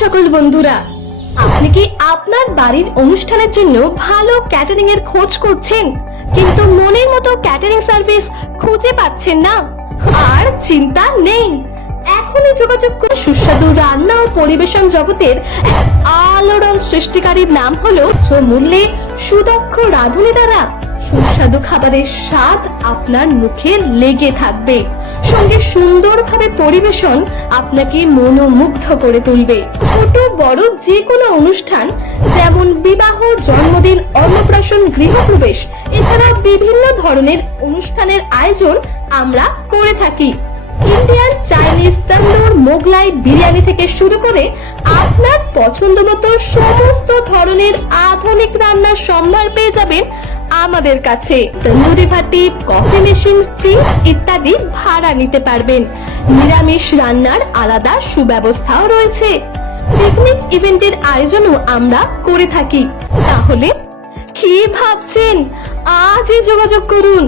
সকল বন্ধুরা, আপনি কি আপনার বাড়ির অনুষ্ঠানের জন্য ভালো ক্যাটারিং এর খোঁজ করছেন, কিন্তু মনের মতো ক্যাটারিং সার্ভিস খুঁজে পাচ্ছেন না? আর চিন্তা নেই, এখনই যোগাযোগ করুন। সুস্বাদু রান্না ও পরিবেশন জগতের এক আলোড়ন সৃষ্টিকারীর নাম হলো মূল্যে সুদক্ষ রাঁধুনি দ্বারা সুস্বাদু খাবারের স্বাদ আপনার মুখে লেগে থাকবে, সঙ্গে সুন্দরভাবে পরিবেশন আপনাকে মনোমুগ্ধ করে তুলবে। ছোট বড় যে কোনো অনুষ্ঠান, যেমন বিবাহ, জন্মদিন, অন্নপ্রাশন, গৃহপ্রবেশ, এছাড়া বিভিন্ন ধরনের অনুষ্ঠানের আয়োজন আমরা করে থাকি। ইন্ডিয়ান, চাইনিজ, তন্দুর, মোগলাই, বিরিয়ানি থেকে শুরু করে আপনার পছন্দ মতো সমস্ত ধরনের আধুনিক রান্নার সম্ভার পেয়ে যাবেন আমাদের কাছে। তন্দুরি ভাটি, কফি মেশিন, ফ্রিজ ইত্যাদি ভাড়া নিতে পারবেন। নিরামিষ রান্নার আলাদা সুব্যবস্থাও রয়েছে। পিকনিক ইভেন্টের আয়োজনও আমরা করে থাকি। তাহলে কি ভাবছেন, আজই যোগাযোগ করুন।